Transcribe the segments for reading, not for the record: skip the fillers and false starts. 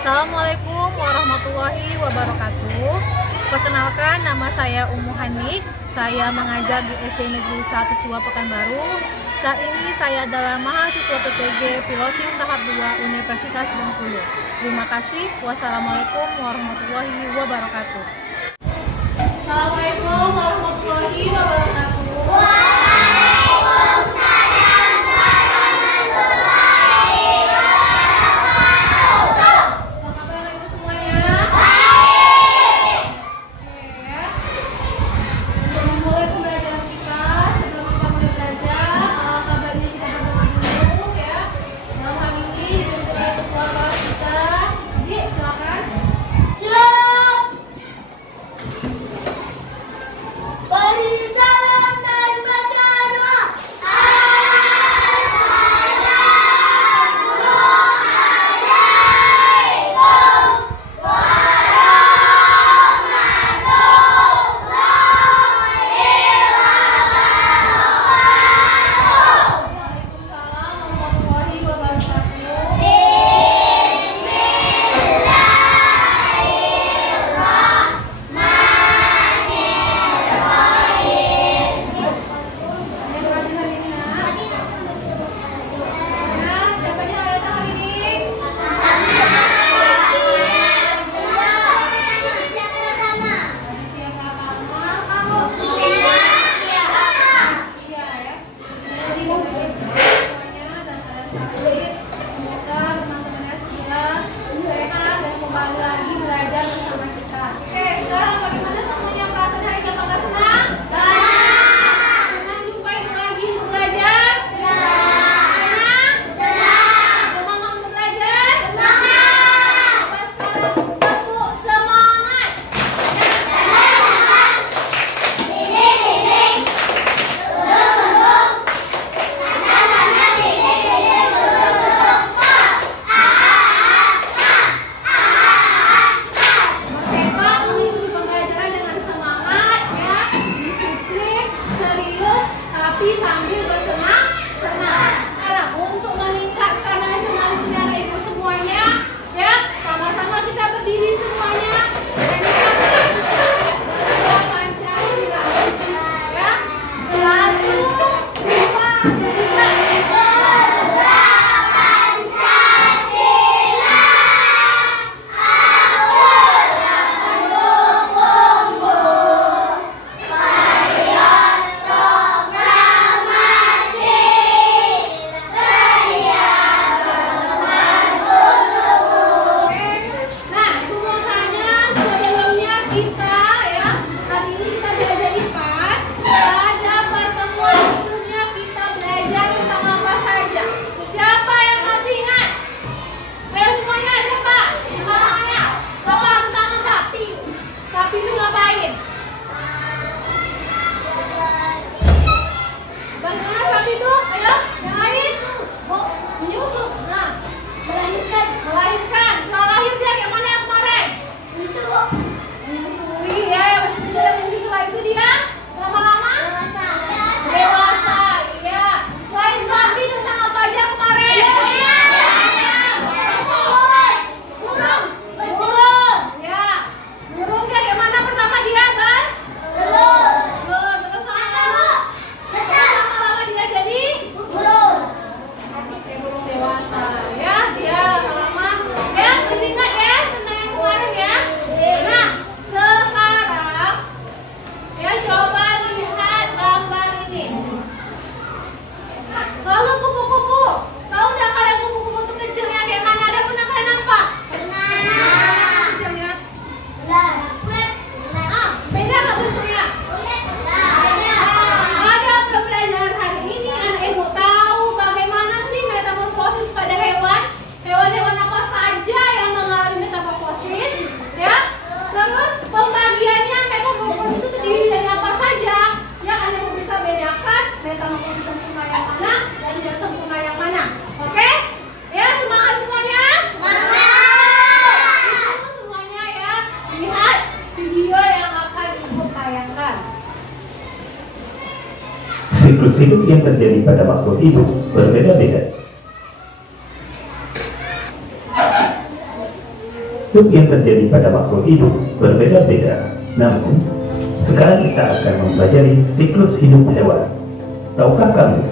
Assalamualaikum warahmatullahi wabarakatuh. Perkenalkan, nama saya Ummu Hanik. Saya mengajar di SD Negeri 102 Pekanbaru. Saat ini saya adalah mahasiswa PTG Piloting tahap 2 Universitas Bengkulu. Terima kasih. Wassalamualaikum warahmatullahi wabarakatuh. Assalamualaikum warahmatullahi wabarakatuh. Sambil bersenang-senang. Nah, untuk meningkatkan nasionalisme ibu semuanya, ya, sama-sama kita berdiri semuanya. Pancasila, ya, 1, 2, 3. Siklus hidup yang terjadi pada makhluk hidup berbeda-beda. hidup yang terjadi pada makhluk hidup berbeda-beda. Namun, sekarang kita akan mempelajari siklus hidup hewan. Tahukah kamu,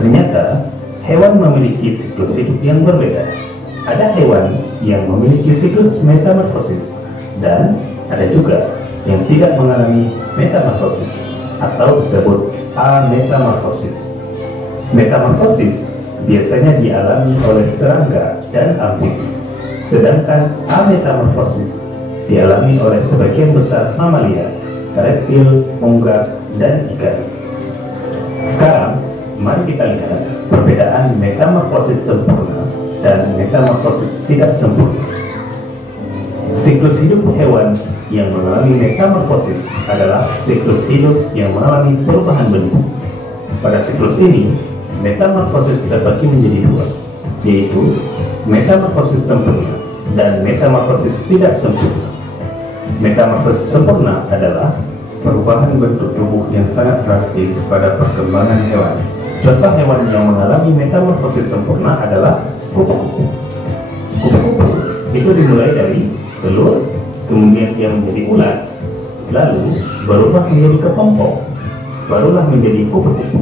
ternyata hewan memiliki siklus hidup yang berbeda. Ada hewan yang memiliki siklus metamorfosis dan ada juga yang tidak mengalami metamorfosis atau disebut ametamorfosis. Metamorfosis biasanya dialami oleh serangga dan amfibi, sedangkan ametamorfosis dialami oleh sebagian besar mamalia, reptil, unggas, dan ikan. Sekarang, mari kita lihat perbedaan metamorfosis sempurna dan metamorfosis tidak sempurna. Siklus hidup hewan yang mengalami metamorfosis adalah siklus hidup yang mengalami perubahan bentuk. Pada siklus ini, metamorfosis terbagi menjadi dua, yaitu metamorfosis sempurna dan metamorfosis tidak sempurna. Metamorfosis sempurna adalah perubahan bentuk tubuh yang sangat drastis pada perkembangan hewan. Contoh hewan yang mengalami metamorfosis sempurna adalah kupu-kupu. Kupu-kupu itu dimulai dari telur, kemudian dia menjadi ulat, lalu berubah menjadi kepompong, barulah menjadi kupu-kupu.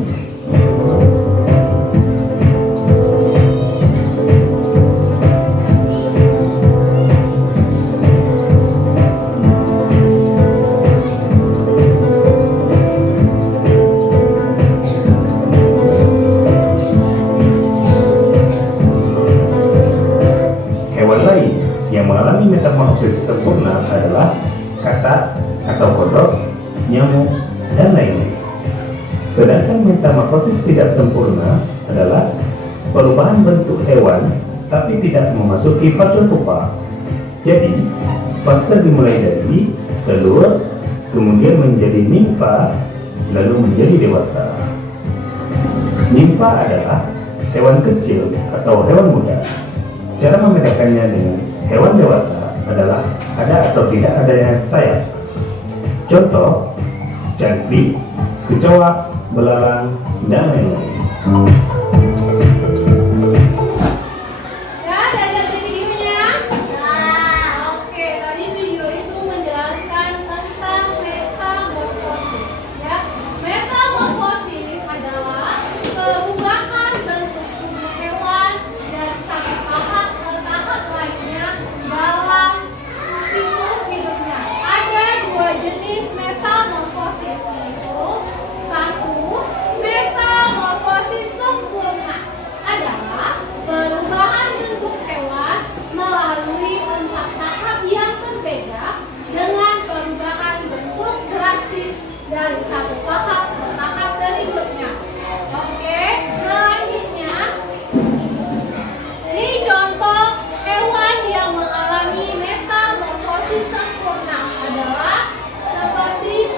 Metamorfosis sempurna adalah katak atau kodok, nyamuk, dan lainnya. Sedangkan metamorfosis tidak sempurna adalah perubahan bentuk hewan tapi tidak memasuki fase pupa. Jadi, fase dimulai dari telur, kemudian menjadi nimfa, lalu menjadi dewasa. Nimfa adalah hewan kecil atau hewan muda. Cara membedakannya dengan hewan dewasa adalah ada atau tidak adanya sayap. Contoh, jangkrik, kecoa, belalang, dan lain-lain. Ya, udah lihat videonya? Oke, tadi video itu menjelaskan tentang metamorfosis. Ya, metamorfosis adalah perubahan bentuk tubuh hewan dari satu tahap ke tahap lainnya dalam siklus hidupnya. Ada dua jenis metamorfosis, yaitu satu, metamorfosis sempurna adalah perubahan bentuk hewan melalui 4 tahap yang berbeda dengan perubahan bentuk drastis dari satu tahap ke tahap berikutnya. Oke, selanjutnya ini contoh hewan yang mengalami metamorfosis sempurna adalah seperti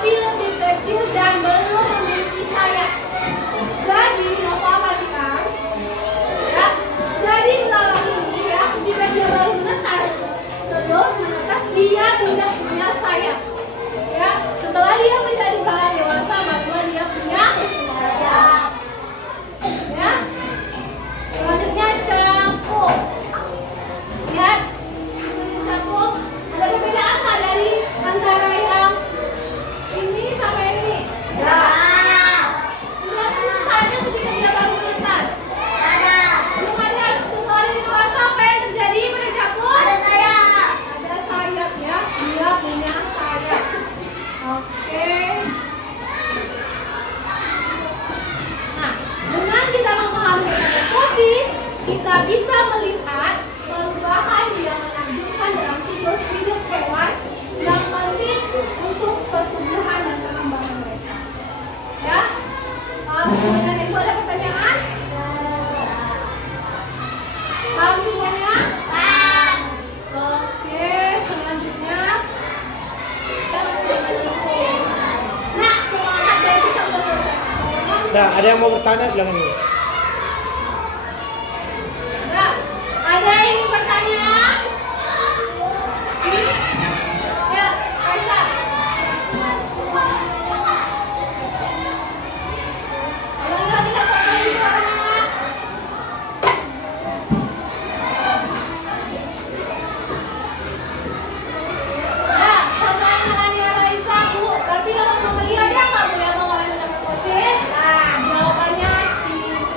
tapi lebih kecil dan belum memiliki sayap. Jadi Nova perhatikan, ya. Jadi belalang ini ya, ketika dia baru menetas, dia tidak punya sayap. Ya, setelah dia menjadi belalang dewasa, barulah dia punya sayap. Ya. Selanjutnya cangkuk. Lihat, cangkuk. Ada perbedaan nggak dari antara yang ini sama ini? Ya. Lihat misalnya ketika dia baru melintas. Ada. Belum ada. Setelah dia dewasa, apa yang terjadi pada cangkuk? Ada sayap. Ada sayap ya. Dia punya sayap. Oke. Nah, dengan kita memahami metamorfosis, kita bisa melihat perubahan yang menunjukkan dalam siklus hidup hewan yang penting untuk pertumbuhan dan perkembangan mereka. Ya, paham semuanya? Ibu ada pertanyaan? Paham semuanya? Paham. Oke, selanjutnya. Nah, semangat dan kita sudah selesai. Nah, ada yang mau bertanya bilang ini. Nah, ada yang ingin bertanya? Ya, Kaisa. Lagi-lagi lah kok ini suaranya. Nah, pertanyaannya Raisa, Bu. Berarti yang mau melihat ya nggak Bu yang mengalami metamorfosis? Nah, jawabannya tidak.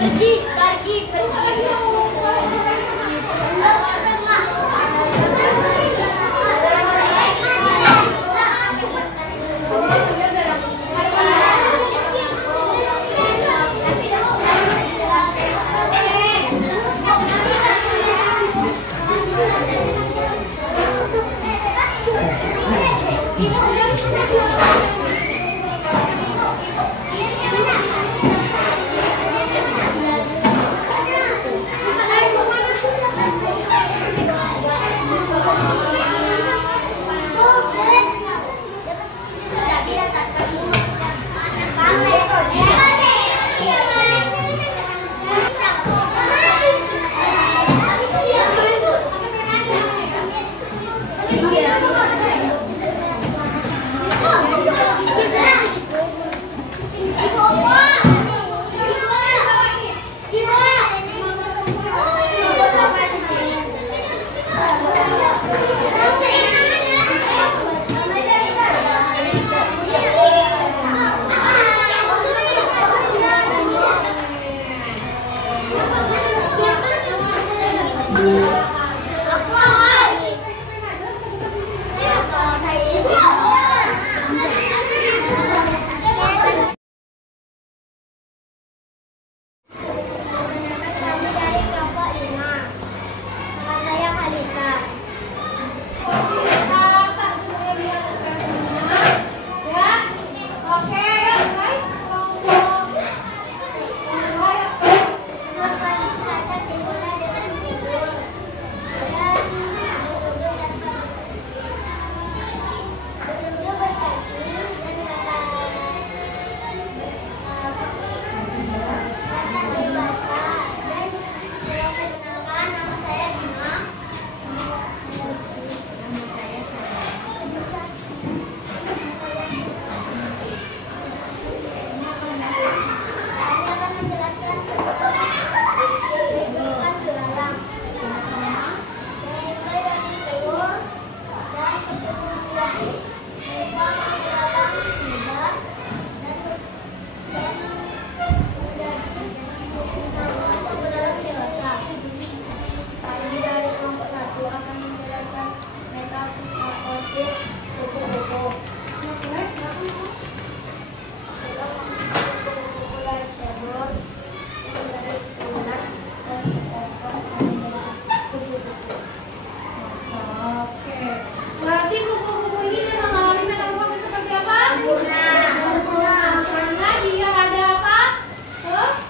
Karena dia ada apa?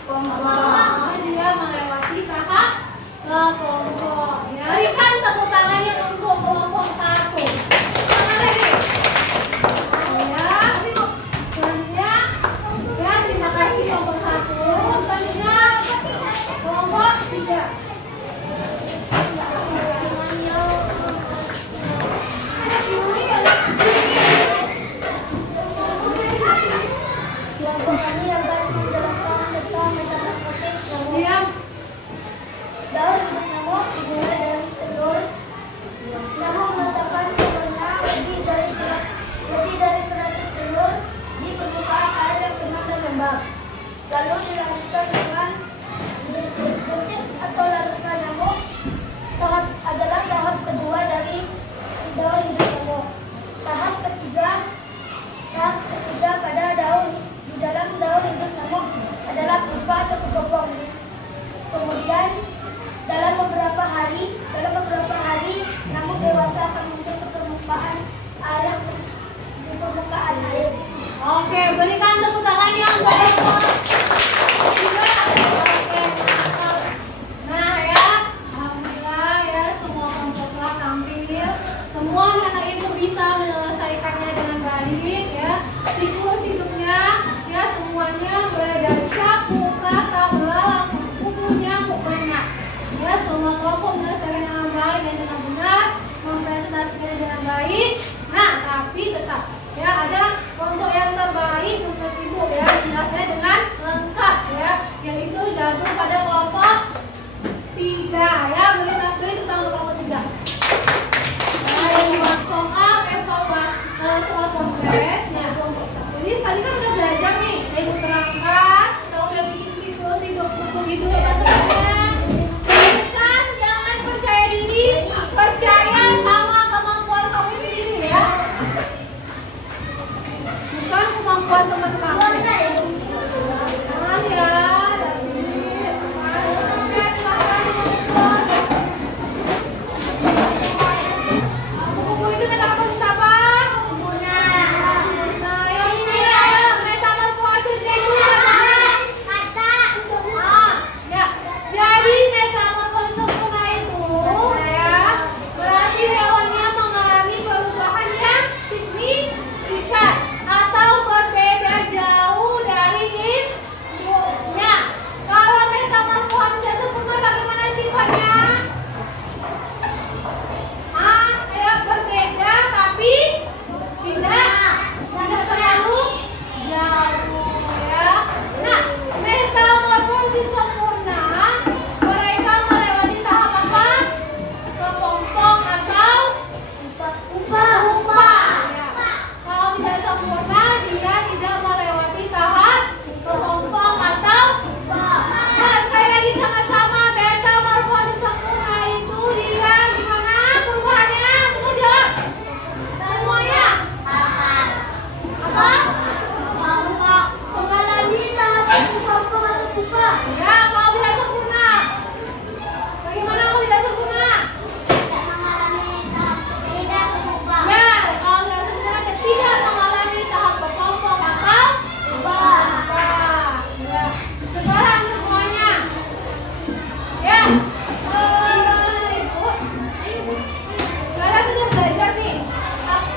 Kelompok. Ya, kalau tidak sempurna. Bagaimana kalau tidak sempurna? Ya, kalau tidak sempurna tidak mengalami tahap berkelompok atau berubah. Ya, sekarang semuanya. Ya, Ibu. Kalian sudah belajar nih.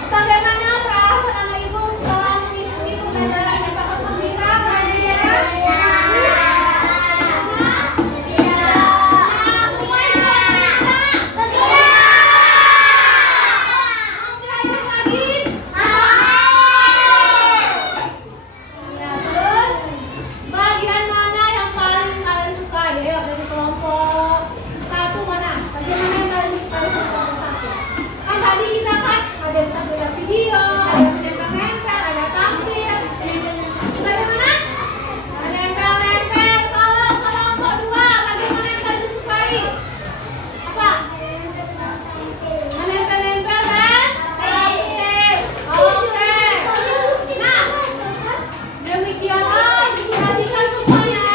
Bagaimana perasaan anak Ibu setelah mengikuti pembelajaran yang sangat gembira? Bagian mana yang paling kalian suka? Ya, dari kelompok satu mana? Bagaimana yang kalian suka dari kelompok satu? Kan tadi kita ada yang tampil video, ada yang nempel-nempel, ada tampil. Bagaimana? Ada nempel-nempel. Kalau kelompok dua, bagaimana yang kalian sukai? Apa? Nempel-nempel kan? Oke. Nah, demikianlah perhatikan semuanya.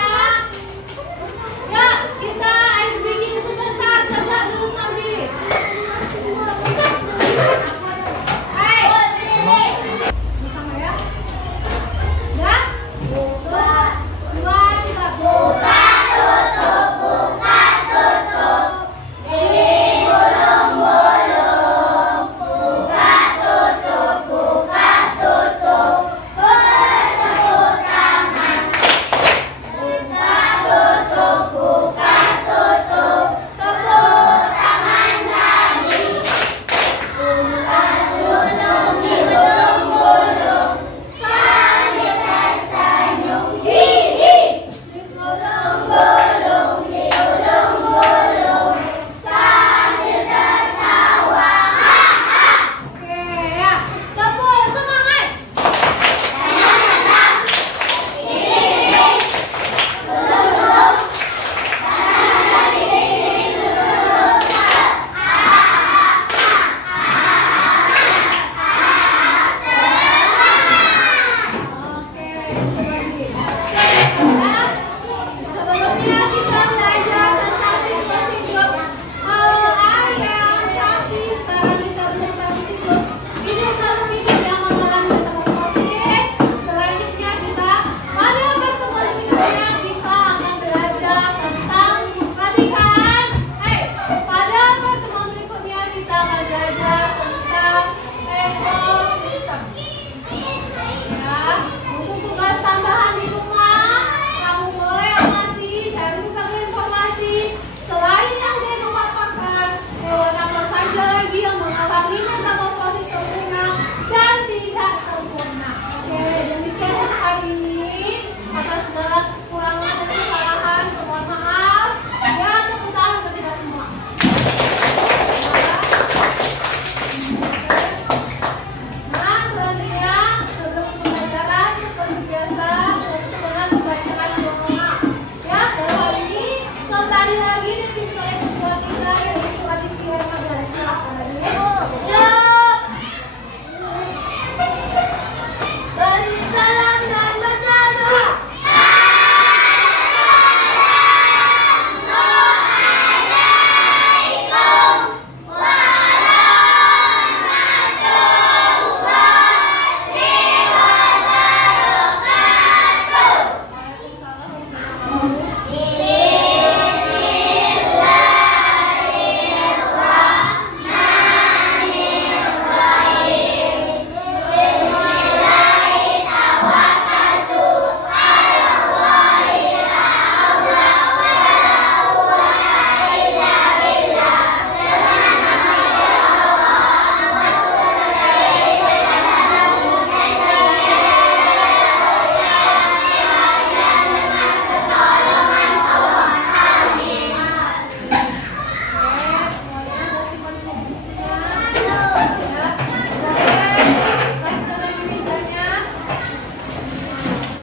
Ya, kita ice breaking sebentar, tegak dulu sambil. Bersama ya. Ya. Buka, dua, tiga. Buka, tutup, buka, tutup. Di gulung-gulung. Buka, tutup, buka, tutup. Bertepuk tangan. Buka, tutup, buka, tutup. Tepuk tangan lagi. Buka gulung di gulung-gulung. Sambil tersenyum. Hihi. Di gulung-gulung, di gulung-gulung. Sambil tertawa. Haha. Oke ya. Tepuk semangat. Sebelumnya kita belajar tentang siklus hidup ayam, sapi. Sekarang kita belajar tentang siklus hidup makhluk hidup yang mengalami metamorfosis. Selanjutnya kita pada pertemuan berikutnya kita akan belajar tentang perhatikan. Pada pertemuan berikutnya kita akan belajar tentang ekosistem. Ya, untuk tugas tambahan di rumah, kamu boleh amati, cari berbagai informasi selain yang saya paparkan. Hewan apa saja lagi yang mengalami metamorfosis sempurna dan tidak sempurna. Oke, demikian hari ini. Atas segala kekurangan dan kesalahan, mohon maaf. Ya, tepuk tangan untuk kita semua. Nah, selanjutnya sebelum pembelajaran seperti biasa untuk membacakan doa. Ya, dalam hal ini kembali lagi dipimpin oleh ketua kita yaitu Aditya Magdalena. Silakan Adit. Beri salam dan baca doa. Semuanya ada simpan-simpan.